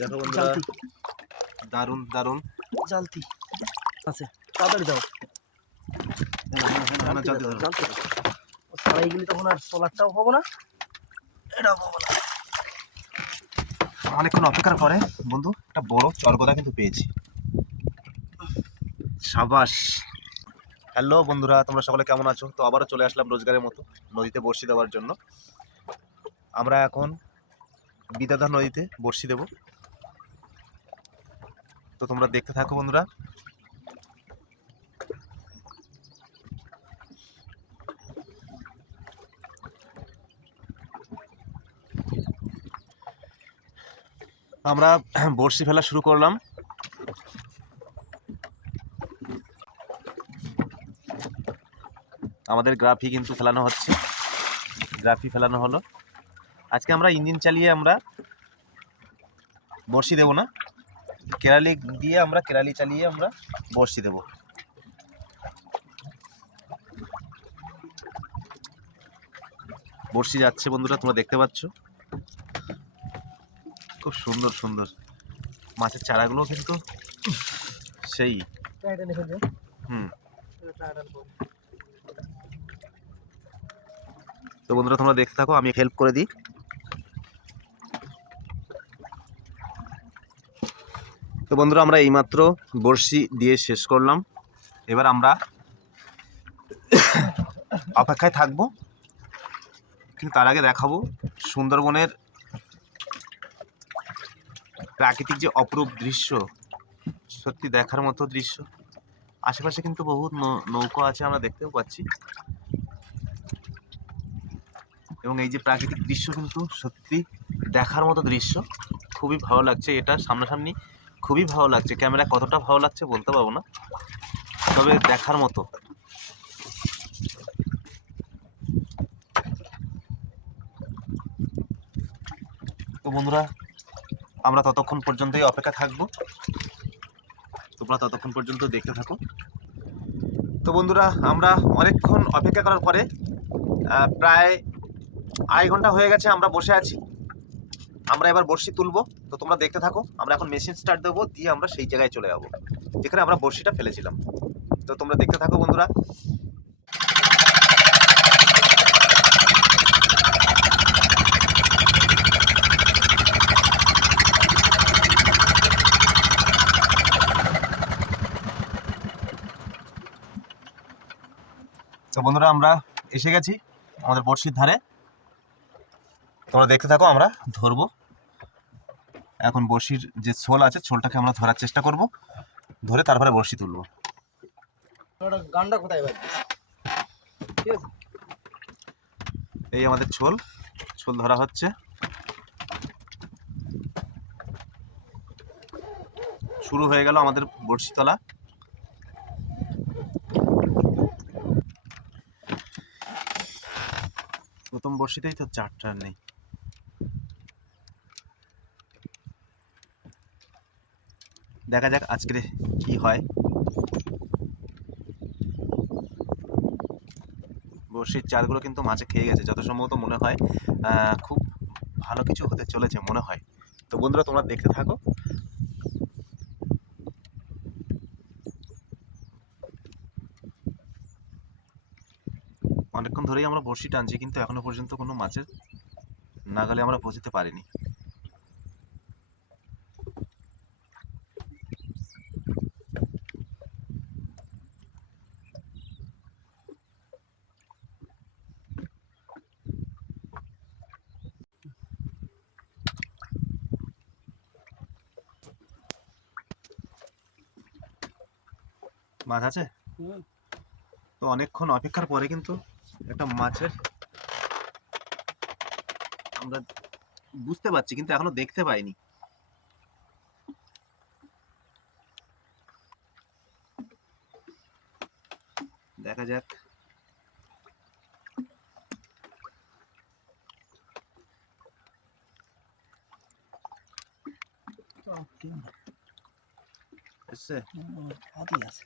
দেখো বন্ধুরা। দারুণ দারুণ। জালতি। আছে তাড়াতাড়ি দাও, জালতি দাও। ও ছাড়াই গেলে তখন আর সোলারটাও পাবো না এটাও পাবো না। অনেকক্ষণ অপেক্ষার পরে বন্ধু একটা বড় চরগদা কিন্তু পেয়েছি। সাবাস। হ্যালো বন্ধুরা তোমরা সকলে কেমন আছো? তো আবারও চলে আসলাম রোজগারের মতো নদীতে বড়শি দেওয়ার জন্য। আমরা এখন বিদাধা নদীতে বড়শি দেব। তো তোমরা দেখতে থাকো, বন্ধুরা। আমরা বড়শি ফেলা শুরু করলাম। আমাদের গ্রাফি কিন্তু ফেলানো হচ্ছে। গ্রাফি ফেলানো হলো। আজকে আমরা ইঞ্জিন চালিয়ে আমরা বড়শি দেবো না। কেরালি দিয়ে আমরা কেরালি চালিয়ে আমরা বড়শি দেবো। বড়শি যাচ্ছে বন্ধুরা, তোমরা দেখতে পাচ্ছ। খুব সুন্দর সুন্দর। মাছের চারাগুলো কিন্তু সেই। হুম। তো বন্ধুরা, তোমরা দেখতে থাকো, আমি হেল্প করে দিই। তো বন্ধুরা, আমরা এইমাত্র বড়শি দিয়ে শেষ করলাম। এবার আমরা অপেক্ষায় থাকব, কিন্তু তার আগে দেখাবো সুন্দরবনের প্রাকৃতিক যে অপরূপ দৃশ্য। সত্যি দেখার মতো দৃশ্য। আশেপাশে কিন্তু বহুত নৌ- নৌকা আছে, আমরা দেখতেও পাচ্ছি। এবং এই যে প্রাকৃতিক দৃশ্য কিন্তু সত্যি দেখার মতো দৃশ্য। খুবই ভালো লাগছে, এটা সামনাসামনি খুবই ভালো লাগছে। ক্যামেরা কতটা ভালো লাগছে বলতে পারব না। তবে দেখার মতো। তো বন্ধুরা, আমরা ততক্ষণ পর্যন্তই অপেক্ষা থাকব। তোমরা ততক্ষণ পর্যন্ত দেখতে থাকো। তো বন্ধুরা, আমরা অনেকক্ষণ অপেক্ষা করার পরে প্রায় আড়াই ঘণ্টা হয়ে গেছে আমরা বসে আছি। আমরা এবার বড়শি তুলবো। তো তোমরা দেখতে থাকো, আমরা এখন মেশিন স্টার্ট দেবো, দিয়ে আমরা সেই জায়গায় চলে যাব, যেখানে আমরা বড়শিটা ফেলেছিলাম। তো তোমরা দেখতে থাকো বন্ধুরা। তো বন্ধুরা, আমরা এসে গেছি আমাদের বড়শির ধারে। তোমরা দেখতে থাকো আমরা ধরবো। এখন বড়শির যে ছোল আছে ছোলটাকে আমরা ধরার চেষ্টা করব। ধরে তারপরে বড়শি তুলবো। কোথায় এই আমাদের ছোল। ছোল ধরা হচ্ছে। শুরু হয়ে গেল আমাদের বড়শি তোলা। প্রথম বড়শিতেই তো চারটা নেই। দেখা যাক আজকের কি হয়। বড়শির চারগুলো কিন্তু মাছে খেয়ে গেছে, যত সম্ভবত মনে হয় খুব ভালো কিছু হতে চলেছে মনে হয়। তো বন্ধুরা, তোমরা দেখতে থাকো। অনেকক্ষণ ধরেই আমরা বড়শি টানছি, কিন্তু এখনও পর্যন্ত কোনো মাছের নাগালে আমরা পৌঁছতে পারিনি। মাছ আছে? তো অনেকক্ষণ অপেক্ষার পরে কিন্তু একটা মাছের আমরা বুঝতে পারছি কিন্তু এখনও দেখতে পাইনি। দেখা যাক। আছে। এসছে হুম, হাতই আছে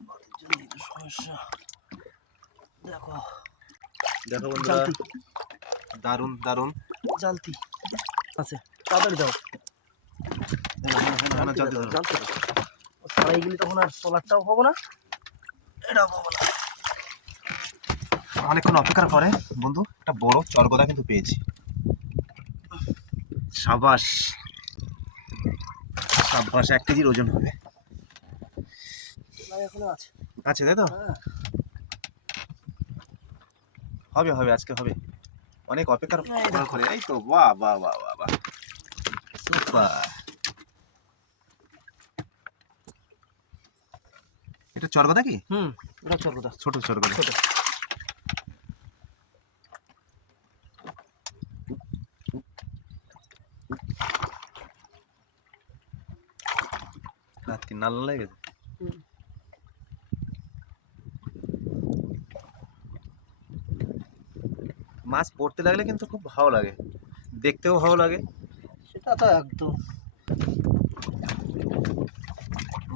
বাতির জন্যই তো সমস্যা দেখো। দেখো বন্ধুরা। জালতি দারুণ দারুণ। জালতি আছে তাড়াতাড়ি দাও। না, না, জলদি ধরো। জানতে দাও। ও ছাড়াই গেলে তখন আর সোলারটাও হব না? এটাও হব না। অনেকক্ষণ অপেক্ষার পরে বন্ধু একটা বড় চরগদা কিন্তু পেয়েছি। সাবাস। সাবাস এক কেজির ওজন হবে। এখনও আছে। আছে তাই তো? হ্যাঁ হবে হবে আজকে হবে। অনেক অপেক্ষার। করার পরে। এই তো বাহ বাহ বাহ বাহ বাহ। সুপার এটা চরগদা কি? হুম চল কোথা ছোট চরগদা। ছোট। রাত কি নাল লেগে হুম। মাছ পড়তে লাগলে কিন্তু খুব ভালো লাগে। দেখতেও ভালো লাগে। সেটা তো একদম।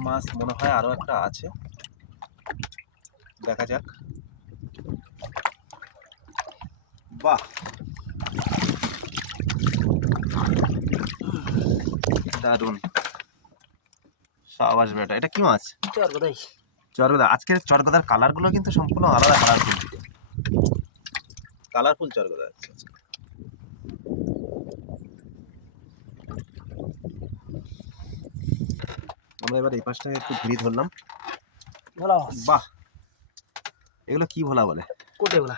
মাছ মনে হয় আরও একটা আছে। দেখা যাক। বাহ! দারুণ সাবাস বেটা এটা কি মাছ? কোথায় চরগদা আজকের চরগদার কালারগুলো কিন্তু সম্পূর্ণ আলাদা কালারফুল কালারফুল চরগদা আছে। আমরা এবার এই পাশটাকে একটু ঘুরিয়ে ধরলাম। ভালো বাহ! এগুলো কি ভোলা বলে? কোটে ভোলা।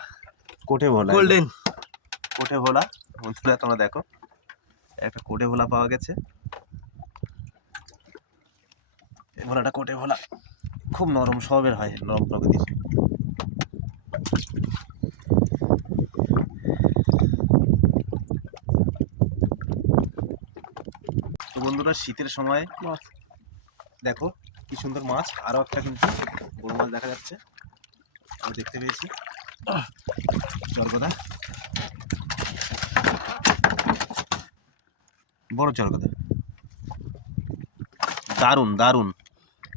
কোটে ভোলা। গোল্ডেন কোটে ভোলা। বন্ধুরা তোমরা দেখো একটা কোটে ভোলা পাওয়া গেছে। এই ভোলাটা কোটে ভোলা। খুব নরম স্বভাবের হয় নরম প্রকৃতির। বন্ধুরা শীতের সময়। মাছ। দেখো কি সুন্দর মাছ। আরও একটা কিন্তু বড় মাছ দেখা যাচ্ছে। আমি দেখতে পেয়েছি। চরগদা বড় চরগদা দারুণ দারুণ।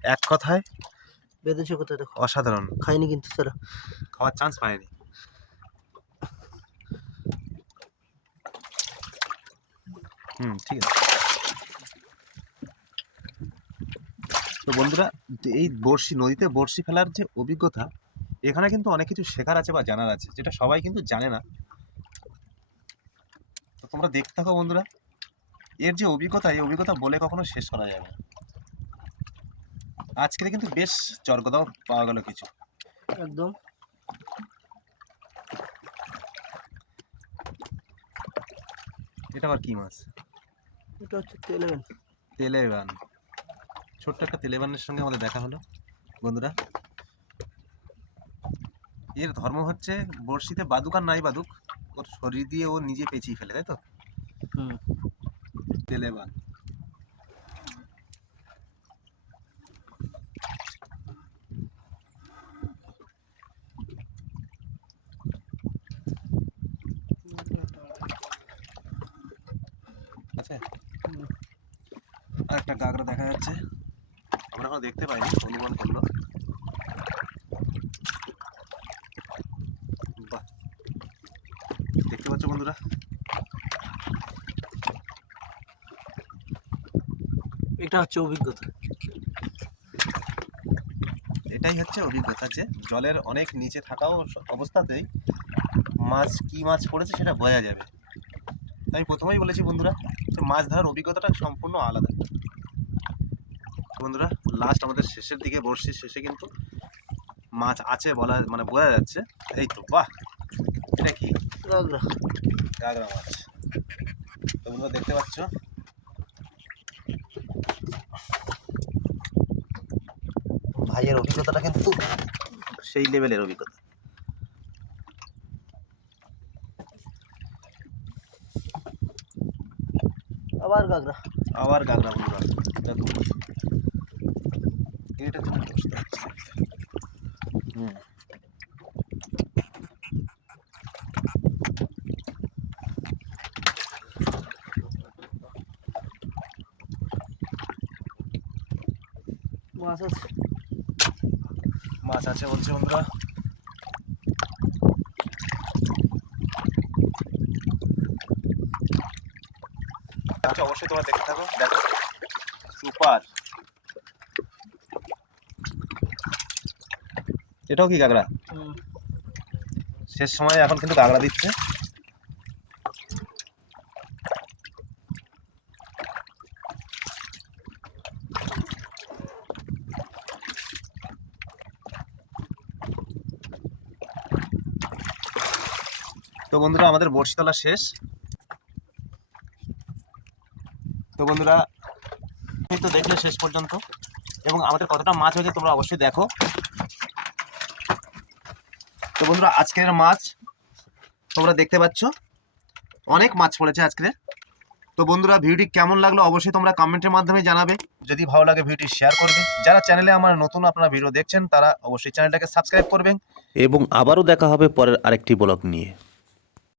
এক কথায় বেঁধেছে কোথায় দেখো? অসাধারণ। খাইনি কিন্তু সেটা খাওয়ার চান্স পায়নি হুম ঠিক আছে। তো বন্ধুরা এই বড়শি নদীতে বড়শি ফেলার যে অভিজ্ঞতা এখানে কিন্তু অনেক কিছু শেখার আছে বা জানার আছে যেটা সবাই কিন্তু জানে না। তো তোমরা দেখতে থাকো বন্ধুরা এর যে অভিজ্ঞতা এই অভিজ্ঞতা বলে কখনো শেষ করা যাবে না। আজকে কিন্তু বেশ চর্গদাও পাওয়া গেল কিছু। একদম। এটা আবার কি মাছ? এটা হচ্ছে তেলেবেন তেলেবান ছোট্ট একটা তেলেবানের সঙ্গে আমাদের দেখা হলো বন্ধুরা। এর ধর্ম হচ্ছে বড়শিতে বাদুক আর নাই বাদুক ওর শরীর দিয়ে ও নিজে পেঁচিয়ে ফেলে তাই তো? তেলেবান। আছে আর একটা গাগরা দেখা যাচ্ছে। এখনও দেখতে পাইনি অনুমান করল। বাহ। দেখতে পাচ্ছ বন্ধুরা? এটা হচ্ছে অভিজ্ঞতা। এটাই হচ্ছে অভিজ্ঞতা যে জলের অনেক নিচে থাকাও অবস্থাতেই মাছ কি মাছ পড়েছে সেটা বোঝা যাবে। তাই আমি প্রথমেই বলেছি বন্ধুরা যে মাছ ধরার অভিজ্ঞতাটা সম্পূর্ণ আলাদা। বন্ধুরা লাস্ট আমাদের শেষের দিকে বর্ষির শেষে কিন্তু মাছ আছে বলা মানে বোঝা যাচ্ছে। এই তো বাহ! এটা কি? গাগরা। মাছ। তো বন্ধুরা দেখতে পাচ্ছ? ভাইয়ের অভিজ্ঞতাটা কিন্তু সেই লেভেলের অভিজ্ঞতা। আবার গাগরা। আবার গাগরা বন্ধুরা। দেখো এটা বুঝতে পারছি হুম মাছ আছে। মাছ আছে বলছে বন্ধুরা। আচ্ছা অবশ্যই তোমরা দেখতে থাকো। দেখো। সুপার। এটাও কি কাঁকড়া? শেষ সময় এখন কিন্তু কাঁকড়া দিচ্ছে। তো বন্ধুরা, আমাদের বড়শি তোলা শেষ। তো বন্ধুরা তো দেখলে শেষ পর্যন্ত। এবং আমাদের কতটা মাছ হয়েছে তোমরা অবশ্যই দেখো। তো বন্ধুরা, আজকের মাছ তোমরা দেখতে পাচ্ছ। অনেক মাছ পড়েছে আজকে। তো বন্ধুরা, ভিডিওটি কেমন লাগল অবশ্যই তোমরা কমেন্টের মাধ্যমে জানাবে। যদি ভালো লাগে, ভিডিওটি শেয়ার করবে। যারা চ্যানেলে আমার নতুন আপনারা ভিডিও দেখছেন, তারা অবশ্যই চ্যানেলটাকে সাবস্ক্রাইব করবেন। এবং আবারও দেখা হবে পরের আরেকটি ব্লগ নিয়ে।